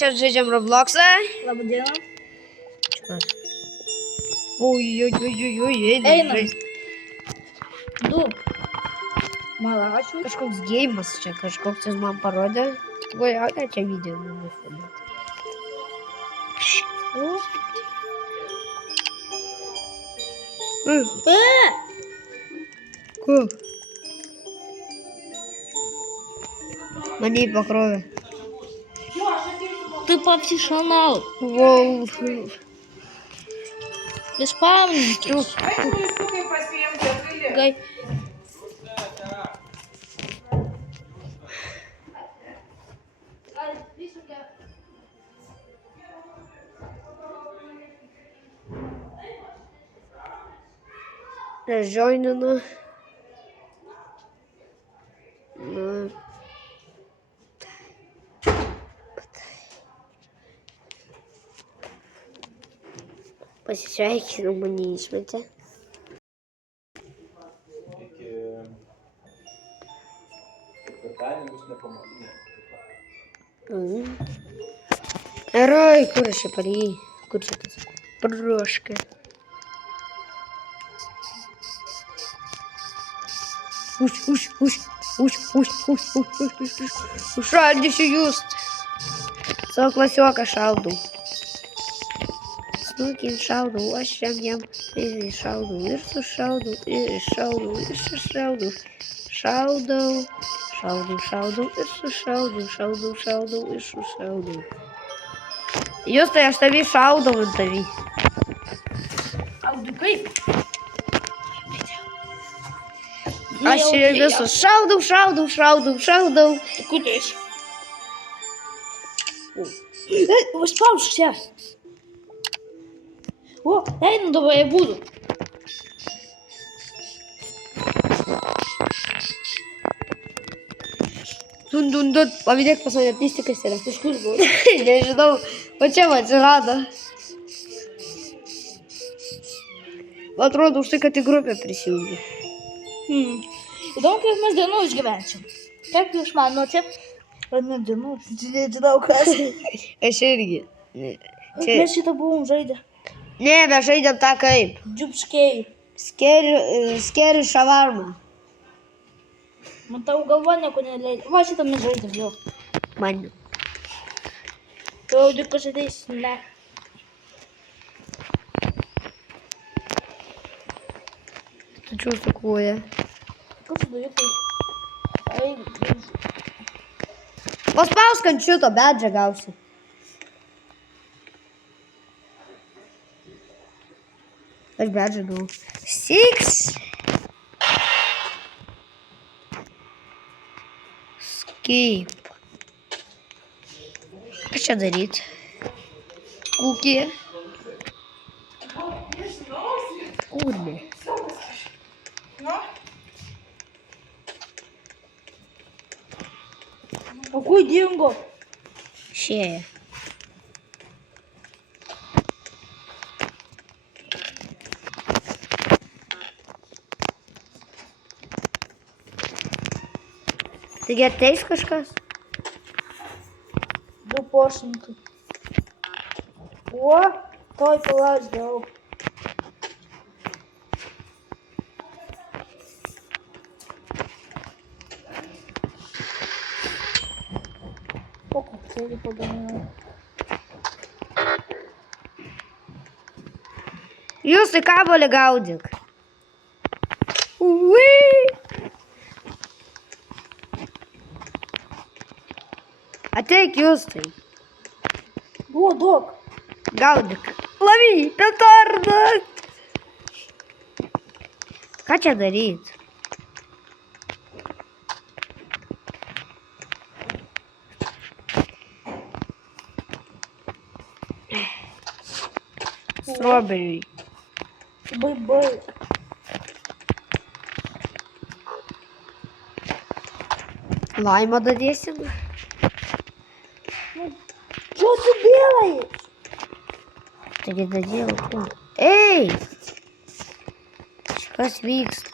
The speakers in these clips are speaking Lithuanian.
сейчас žaidžiam Robloxą. Labą dieną. Oi, Einam. Du. Malačių. Kažkoks gėjimas čia, kažkoks jis man parodė. Ką čia video nufilmuoti. Ko? Mane pakrovė. Ты профессионал. Wow. Беспамятник. Гай. Žoininu. Pasisveikinau, mane išmetė. Iki ketvirtadienį bus nepamatyti. Eroj, kur aš čia palijai? Kur čia tas? Broška. Užšaldysiu jūs. Savo klasioką šaudau. Snukį šaudau, aš jam šaudau ir sušaudau, ir šaudau, ir sušaudau. Šaudau ir sušaudau, šaudau ir sušaudau. Jūs tai aš tavį šaudau ant tavį. Audu kaip? Aš ir visus šaudau. Kur tu esi? Užspausk čia. O, einu dabar, я буду. Dun, pavydėk pas mane, pistikas yra. Iš kur buvo? Nežinau, o čia man atsirado. Man atrodo, už tai, kad į grupę prisijungi. Įdomu, kiek mes dienų išgyvensim. Kaip jūs manote? Ar ne dienų? Nežinau kas. Aš irgi. Mes šitą buvom žaidę. Ne, mes žaidėm tą kaip. Džiupskėjai. Skeri šavarmą. Man tau galva nieko neleidė. Va šitą mes žaidėm jau. Man. Tu audikas ateis, ne. Tačiau sukuoja. Kur su dujukai? Ai, Paspausk ant šito, bedžą gausi. Aš bedžą gau. 6. Skip. Ką čia daryt? Kūkį. Kūrė. o kur dingo? Šėja. Taigi ateis kažkas? Du pošinkai. O, toj palaždėjau. O, kokteilį pagaminau. Jūs į kabolį gaudyk. Ui! Ateik jūs tai. Buvo daug. Gaudyk. Lavy, petardą. Ką čia daryt? Strawberry. Bai. Laimą dadėsim. Что ты делаешь? Taigi dadėjau ko? Ei! Kas vyksta?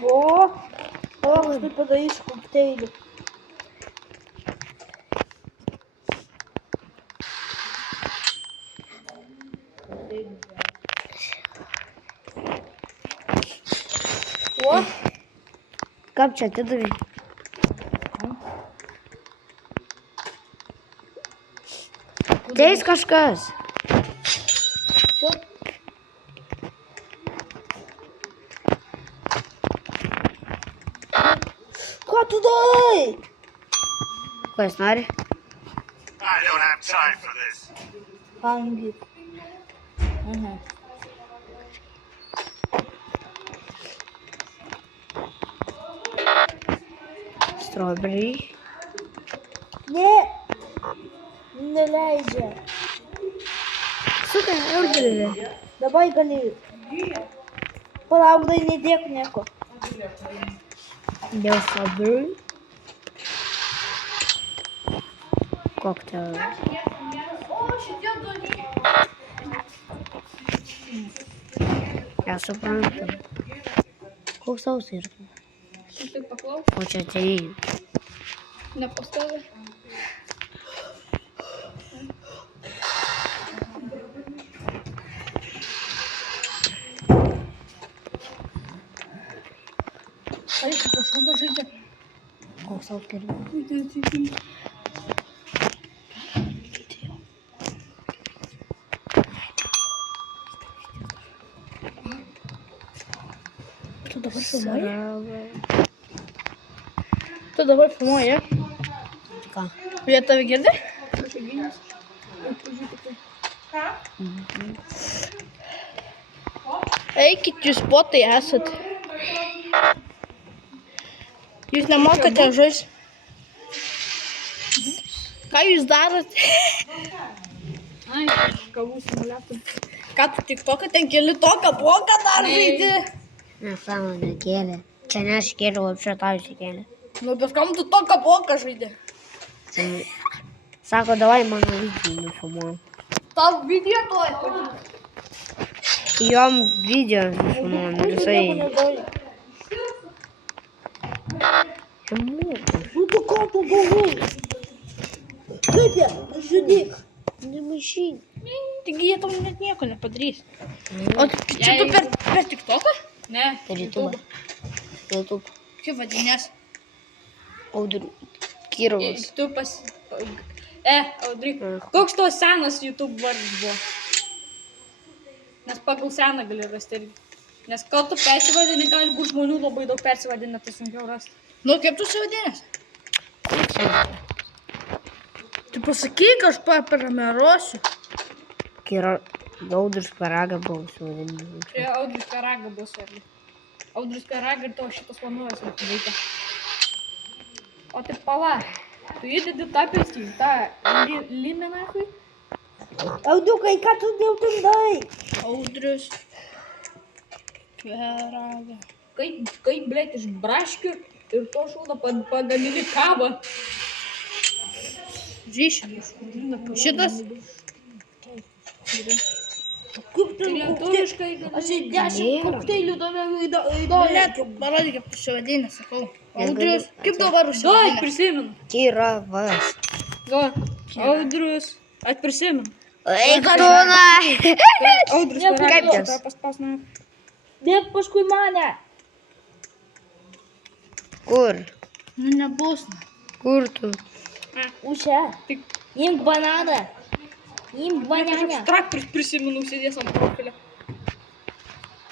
Vo. O, aš tai padarysiu kokteilį. O, Kam čia atidavai? Teis kažkas. čia. Ką tu darai? Ko jis nori? I don't have time for this. Hangi. Mhm. Strawberry. Ne. Neleidžia. Suka, orderį. Dabar gali. Palauk, dar nedėk nieko. Dėl strawberry. Cocktail. Nesuprantu. Koks tau skirtumas? Tik paklaus, O čia tai. nepastovi. Ai, prašau, dar žaidžia. Koks tau skirtumas? Tu dabar filmuoji? Sarava. Tu dabar filmuoji? Ką? Jie tave girdi? Eikit, jūs botai esat. Jūs nemokate žaisti. Ką jūs darot? Ai, kavų simuliatorius. Ką tu tik toką ten keli toką bloką dar žaidi? Nesąmonė kėlė. Čia ne aš kėliau, o čia tau iškėlė. Nu, bet kam tu toką bloką žaidi? Sako, davai mano video nufilmuojam. Tau video tuoj. Jom video nufilmuojam visai. Čemu? Nu, tu ko tu galvoji? Kaip jie? Žudyk. Nemaišyk. Taigi jie tau net nieko nepadarys. O čia tu per TikToką? Ne, Per YouTube. YouTube. Kaip vadinės? Audrių. Kirovas. Tu pas... Audry, koks tavo senas YouTube vardas buvo? Nes pagal seną gali rasti irgi. Nes kol tu persivadini, gali būti žmonių labai daug persivadina, tai sunkiau rasti. Nu, kaip tu savadinės? Tu pasakyk, aš paprenumeruosiu. Audrius Paraga buvo suvadinimas. Čia Audrius Karaga bus irgi. Audrius Karaga ir tavo šitas planuojas veikia. O tai pala, tu įdedi tą pilstį, tą limenakui. Audiukai, ką tu dėl ten darai? Audrius Karaga. Kaip blėt, iš braškių ir to šūdo pagamini kavą. Žiūrėk, šitas. Kaip tu Lietuviškai Aš į 10 kokteilių daviau įdomu. Net, parodyk, kaip tu savadinės, sakau. Audrius, kaip dabar Oi, užsivadinės? prisimenu. Kirovas. Audrius. Aš prisimenu. Eik tu, na. Audrius Kaip Karaga. tas? Paspasna. Bėg paskui mane. Kur? Nu, nebus. Kur tu? Uše. Imk bananą. Imk bananę. Traktorius prisimenu, sėdės ant profilio.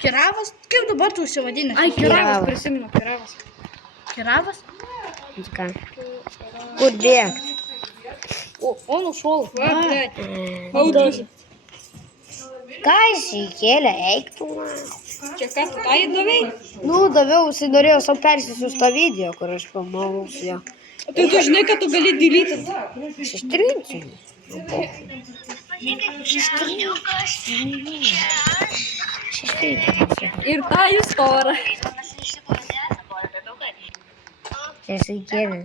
Kiravas? Kaip dabar tu užsivadinės? Ai, Kiravas Kiravas. prisimenu, Kiravas. Kiravas? Ką? Kur bėgt? O nušol. Va, blėt. Audrius. Ką jis įkėlė? Eik tu, na. Čia ką tu tą įdavai? Nu, daviau, jisai norėjo savo persisiųs tą video, kur aš filmavau su juo. Tai tu žinai, kad tu gali deletit. Aš ištrinsiu. Ir tą istoriją. Čia jisai kėlė.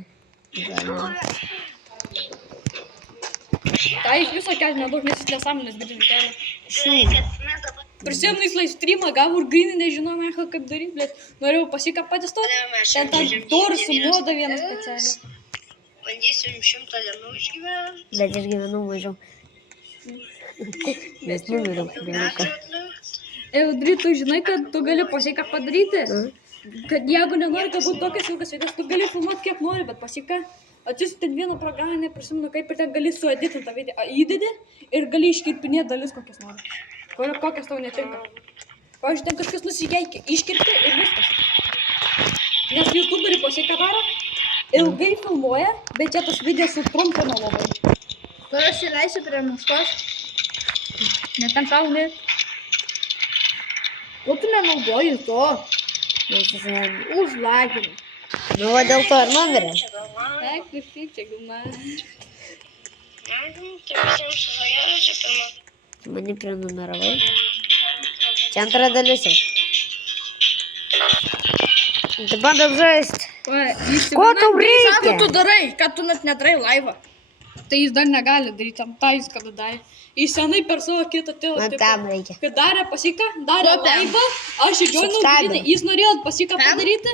Tai iš viso kelia nedaug, nes jis nesąmonės grįžti kelia. Prisimenu, jis live streamą gavo ir grinį nežinojau, kaip daryti, bet norėjau pasiką patestoti. Ten tą durų sumoda vieną specialią. Bandysim 100 dienų išgyventi. Bet išgyvenau mažiau. Nes numiriau. Audry, tu žinai, kad tu gali pasiką padaryti? Kad jeigu nenori, kad būtų tokias ilgas videos, tu gali filmuoti kiek nori, bet pasiką. Atsisuti vieną programą, neprisimenu kaip ir ten gali sueditinti tą video. Įdedi ir gali iškirpinėti dalis kokias nori. Kokias tau netinka. Pavyzdžiui, ten kažkas nusikeikia, iškirpi ir viskas. Nes youtuberiai pasiką daro, ilgai filmuoja, bet čia tas video sutrumpina labai. Tu įsileisi prie muškos. Net ten šaunė. O tu nenaudoji to. Užlagini. Nu, va dėl to ir numirė. Eik, kažkaip čia gilna. Tai visiems sužajelė čia pirma. Mane prenumeravai. Čia antra dalis jau. Tai bandom žaisti. Ko tau Sako, reikia? tu darai, kad tu net nedarai laivą. Tai jis dar negali daryti, tą jis kada darė. Jis senai per savo kitą tėvą. Man tam reikia. Kai darė pasiką, darė Ko ten? laivą, aš įdžiojau grinį, jis norėjo pasiką padaryti.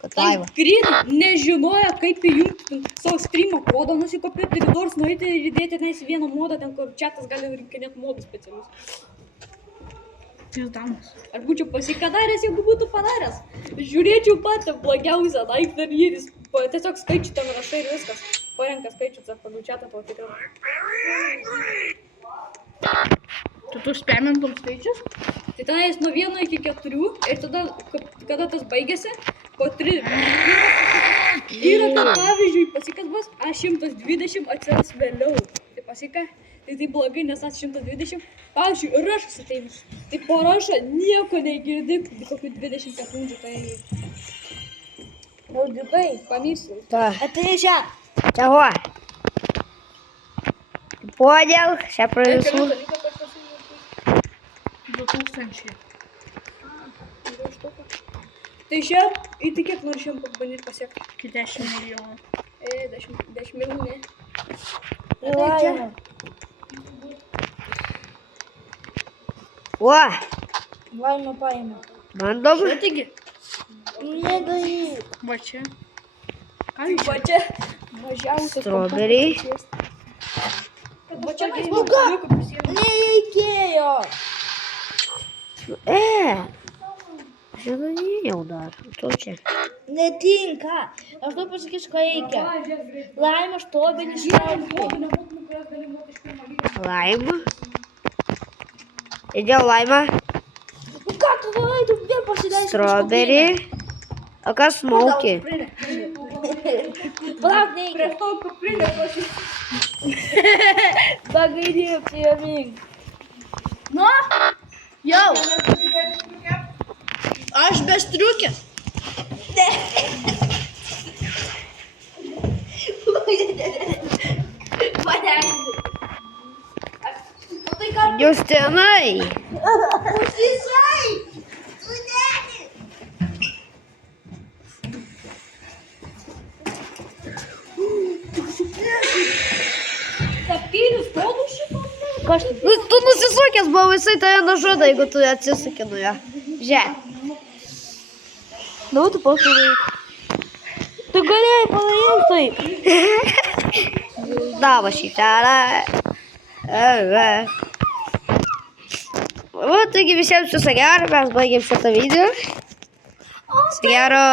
Kad Tas laiva. grinį nežinojo, kaip įjungti savo streamą kodą, nusikopiuoti ir dors nueiti ir įdėti nes vieną modą, ten kur chatas gali rinkinėti modus specialius. Pizdamas. Aš būčiau pasiką daręs, jeigu būtų padaręs. Žiūrėčiau patį blogiausią daiktą ir jis tiesiog skaičių ten rašai ir viskas. Parenka skaičių, tai pagal chatą tavo tikrai. Tu spemintum skaičius? Tai tenais nuo 1 iki 4 ir tada, kada tas baigėsi, po 3. Yra ten pavyzdžiui pasikas bus, aš 120 atsiras vėliau. Tai pasika, tai blogai, nes aš 120. Pavyzdžiui, rašas ateina. Tai po rašą nieko negirdi, kokių 20 sekundžių, tai... Naudikai, pamiršau. Ta. Ateini čia. Чего? Понял, сейчас принесу. 2000. Tai šiam, į tai kiek nori šiam pabandyti pasiekti? Iki 10 milijonų. 10 milijonų, ne? Laima. О, Laima paėmė. bandom. Taigi. Nedaryk. Va čia. Ką jūs Va čia mažiausias. Strawberry. Va čia Luka! Nereikėjo. Žinau dar. Tu čia. Netinka. Aš tau pasakysiu, ką reikia. Laima, štobenį šaukti. Laima. Идем лайма. Nu ką tu darai, tu vėl pasileisi. Strawberry. O kas smoky? Palauk, nereikia. Prie to kuprinę pasi. Bagaidėjau, priemink. Nu, jau. Aš be striukės. Justinai. Užsisai. Sudėti. Septynis kodus šito? Tu nusisukęs buvai, jisai tave nužudo, jeigu tu atsisuki nuo jo. Žiūrėk. Nu, tu pasakai. Tu galėjai padaryti taip. Davo šį telą. O, taigi visiems viso gero, mes baigėm šitą video. Viso gero.